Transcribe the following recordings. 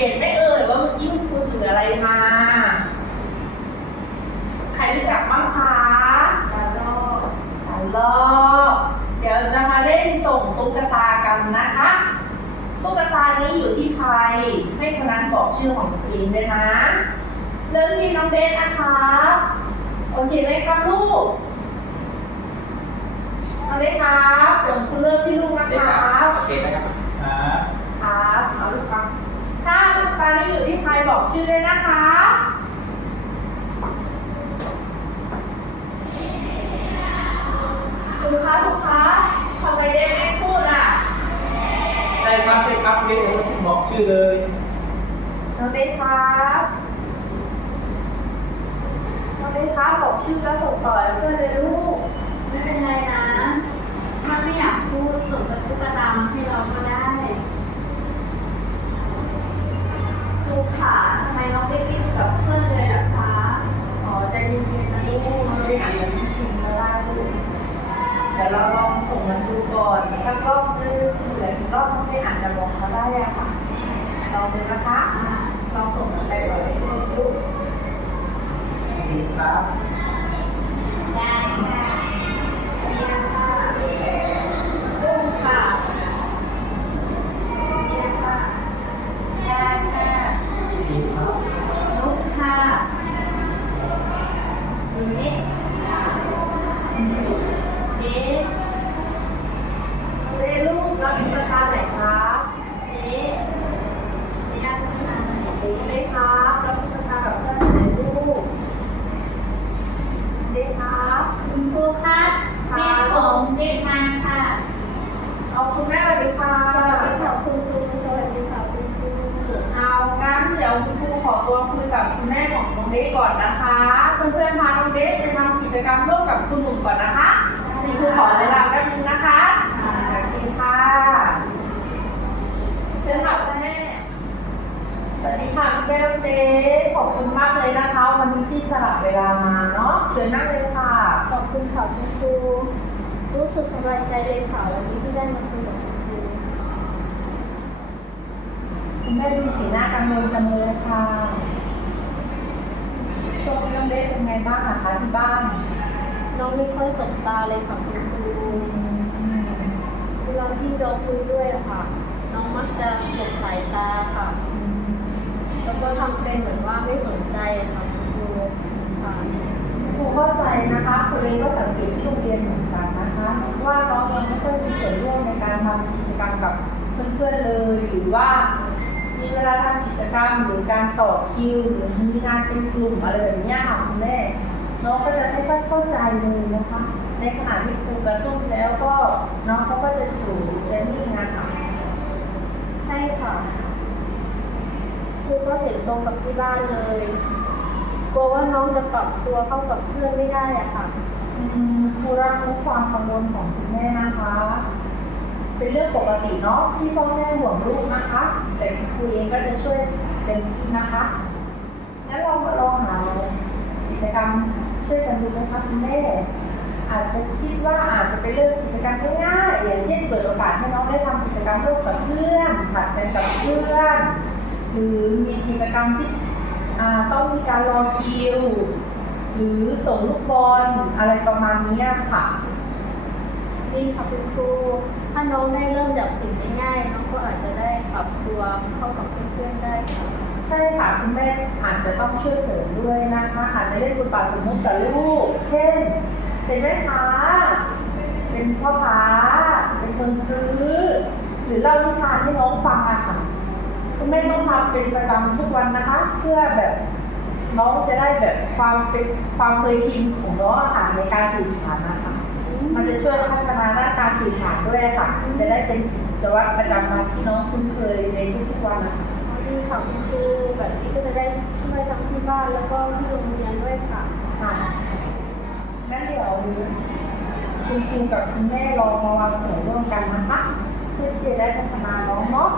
เกตไหม่เอ่ยว่าเมื่อกี้คุณครูถืออะไรมา ใครรู้จักบ้างคะแล้วก็อ่ารอเดี๋ยวจะมาเล่นส่งตุ๊กตากันนะคะตุ๊กตานี้อยู่ที่ใครให้คนนั้นบอกชื่อของตัวเองเลยนะ เริ่มที่น้องเดนนะคะโอเคไหมครับลูกเอาเลยครับเดี๋ยวคุณเริ่มที่ลูกนะคครัรับบโอเคนะครับเอาลูกครับถ้า ตุ๊กตานี้อยู่ที่ใครบอกชื่อด้วยนะคะคุณคะคุณคะทำไมเดนไม่พูดอะได้ครับได้ครับเดี๋ยวผมบอกชื่อเลยน้องเดนครับน้องเดนครับบอกชื่อแล้วส่งต่อให้เพื่อนเลยลูก ไม่เป็นไรนะ ถ้าไม่อยากพูดส่งกระตุ๊กตามาให้เราก็ได้ครูขาทำไมน้องไม่วิ่งกับเพื่อนเลยล่ะคะ อ๋อใจเย็นๆนะลูกน้องเดนอาจจะไม่ชินก็ได้ลูกเดี๋ยวเราลอง ส่งมันดูก่อนสักรอบนึงเหลืออีกรอบน้องเดนอาจจะบอกเขาได้อะค่ะลองดูนะคะลองส่งมันไปก่อนเลยลูกครับ ได้ค่ะเนี่ยค่ะกุ้งค่ะเนี่ยค่ะได้ค่ะ โอเคครับ นกค่ะนี่ เอ๊ะเรลูกรับตุ๊กตาไหนครับ นี่นี่ได้ขึ้นมา เอ๊ะเลยครับรับตุ๊กตากับเพื่อนไหนลูกเด็กครับ คุณครูคะแม่ผมเรียนมาค่ะ เอาคุณแม่มาดีค่ะ สวัสดีค่ะคุณครูสวัสดีค่ะคุณครู เอางั้นเดี๋ยวคุณครูขอ ตัวคุยกับคุณแม่ของน้องเด็กก่อนนะคะ เพื่อนๆพาน้องเด็กไปทำกิจกรรมร่วมกับคุณหนุ่มก่อนนะคะคุณครูขอเวลาแป๊บนึงนะคะโอเคค่ะเชิญค่ะคุณแม่สวัสดีค่ะคุณแม่น้องเด็กขอบคุณมากเลยนะคะ วันนี้ที่สลับเวลามาเนาะเชิญนั่งเลยค่ะ ขอบคุณค่ะคุณครูรู้สึกสบายใจเลยค่ะวันนี้ที่ได้มาคุยกับ คุณครูคุณแม่ดูสีหน้ากังวลจังเลยค่ะช่วงนี้น้องเด็กเป็นไงบ้างอะคะที่บ้าน น้องไม่ค่อยสบตาเลยค่ะคุณครูเวลาที่เราคุยด้วยอะค่ะ น้องมักจะหลบสายตาค่ะ แล้วก็ทำเป็นเหมือนว่าไม่สนใจอะค่ะคุณครูค่ะ ครูเข้าใจนะคะตัวเองก็สังเกตที่โรงเรียนเหมือนกันนะคะ ว่าน้องยังไม่ค่อยมีส่วนร่วมในการทำกิจกรรมกับเพื่อนๆเลยหรือว่า มีเวลาทำกิจกรรมหรือการต่อคิวหรือมีงานเป็นกลุ่มอะไรแบบเนี้ยค่ะคุณแม่น้องก็จะไม่ค่อยเข้าใจเลยนะคะ ในขณะที่ครูกระตุ้นแล้วก็น้องเขาก็จะฉูดจะนิ่งนะคะใช่ค่ะครูก็เห็นตรงกับที่บ้านเลยกลัวว่าน้องจะปรับตัวเข้ากับเพื่อนไม่ได้อะค่ะอืมครูรับรู้ความกังวลของคุณแม่นะคะ เป็นเรื่องปกติเนาะที่พ่อแม่ห่วงลูกนะคะแต่ครูเองก็จะช่วยเต็มที่นะคะงั้นเรามาลองหากิจกรรมช่วยกันดูนะคะคุณแม่อาจจะคิดว่าอาจจะเป็นเรื่องกิจกรรมง่ายๆอย่างเช่นเปิดโอกาสให้น้องได้ทำกิจกรรมร่วมกับเพื่อนผัดกันกับเพื่อนหรือมีกิจกรรมที่ต้องมีการรอคิว หรือส่งลูกบอลอะไรประมาณนี้ค่ะ นี่ค่ะคุณครู ถ้าน้องได้เริ่มจากสิ่งง่ายๆน้องก็อาจจะได้ปรับตัวเข้ากับเพื่อนๆได้ค่ะใช่ค่ะคุณแม่อาจจะต้องช่วยเสริมด้วยนะคะอาจจะเล่นบทบาทสมมติกับลูก เช่น เป็นแม่ค้า เป็นพ่อค้า เป็นคนซื้อ หรือเล่านิทานให้น้องฟังค่ะคุณแม่ต้องทำเป็นประจำทุกวันนะคะ เพื่อแบบน้องจะได้แบบความเป็นความเคยชินของน้องอะค่ะในการสื่อสารนะคะ มันจะช่วยพัฒนาด้านการสื่อสารด้วยค่ะ จะได้เป็นกิจวัตรประจำวันที่น้องคุ้นเคยในทุกๆวันนะคะดีค่ะคุณครูแบบนี้ก็จะได้ช่วยทั้งที่บ้านแล้วก็ที่โรงเรียนด้วยค่ะค่ะงั้นเดี๋ยวคุณครูกับคุณแม่ลองมาวางแผนร่วมกันนะคะเพื่อที่จะได้พัฒนาน้องเนาะ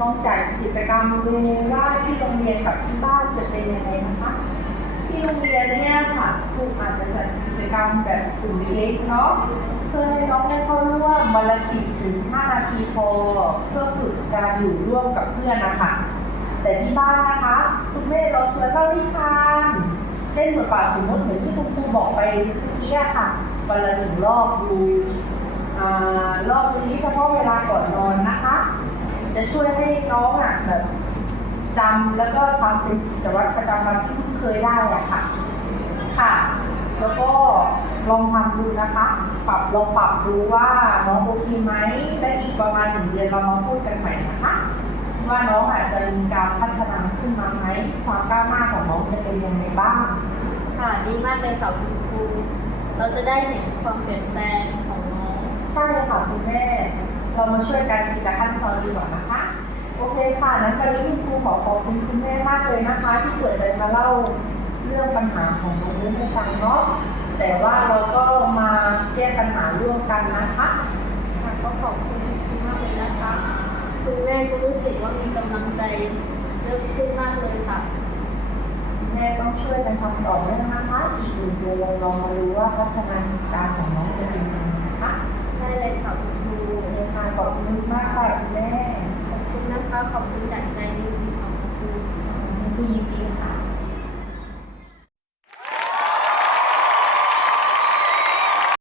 ลองจัดกิจกรรมดูว่าที่โรงเรียนกับที่บ้านจะเป็นยังไงนะคะค ที่โรงเรียนเนี่ยค่ะครูอาจจะจัดกิจกรรมแบบกลุ่มเล็กเนาะเพื่อให้น้องได้เข้าร่วมวันละสิบถึงสิบห้านาทีพอเพื่อฝึกการอยู่ร่วมกับเพื่อนนะคะแต่ที่บ้านนะคะคุณแม่เราชวนเล่านิทานเล่นบทบาทสมมติเหมือนที่คุณครูบอกไปเมื่อกี้ค่ะวันละหนึ่งรอบดูอ่ารอบนี้เฉพาะเวลาก่อนนอนนะคะ จะช่วยให้น้องอะแบบ จำแล้วก็ทำเป็นกิจวัตรประจำวันที่คุ้นเคยได้อะค่ะ ค่ะ แล้วก็ลองทำดูนะคะ ปรับลองปรับดูว่าน้องโอเคไหมและอีกประมาณหนึ่งเดือนเรามาพูดกันใหม่นะคะ ว่าน้องอาจจะมีการพัฒนาขึ้นมาไหมความก้าวหน้าของน้องจะเป็นยังไงบ้าง ค่ะดีมากเลยค่ะคุณครูเราจะได้เห็นความเปลี่ยนแปลงของน้อง ใช่ค่ะคุณแม่ เรามาช่วยกันทีละขั้นตอนดีกว่านะคะ โอเคค่ะนั้นวันนี้คุณครูขอขอบคุณคุณแม่มากเลยนะคะ ที่เปิดใจมาเล่าเรื่องปัญหาของน้องเรื่องให้ฟังเนาะแต่ว่าเราก็มาแก้ปัญหาร่วมกันนะคะค่ะก็ขอบคุณคุณมากเลยนะคะคุณแม่ก็รู้สึกว่ามีกำลังใจเริ่มขึ้นมากเลยค่ะแม่ต้องช่วยกันทำต่อเนื่องนะคะอีกหนึ่งเดือนเราลองมาดูว่าพัฒนาการของน้องจะเป็นยังไงนะคะได้เลยค่ะคุณครูโอเคค่ะขอบคุณมากค่ะคุณแม่ขอบคุณ นะคะขอบคุณจากใจจริงๆของคุณครูคุณยินดีค่ะ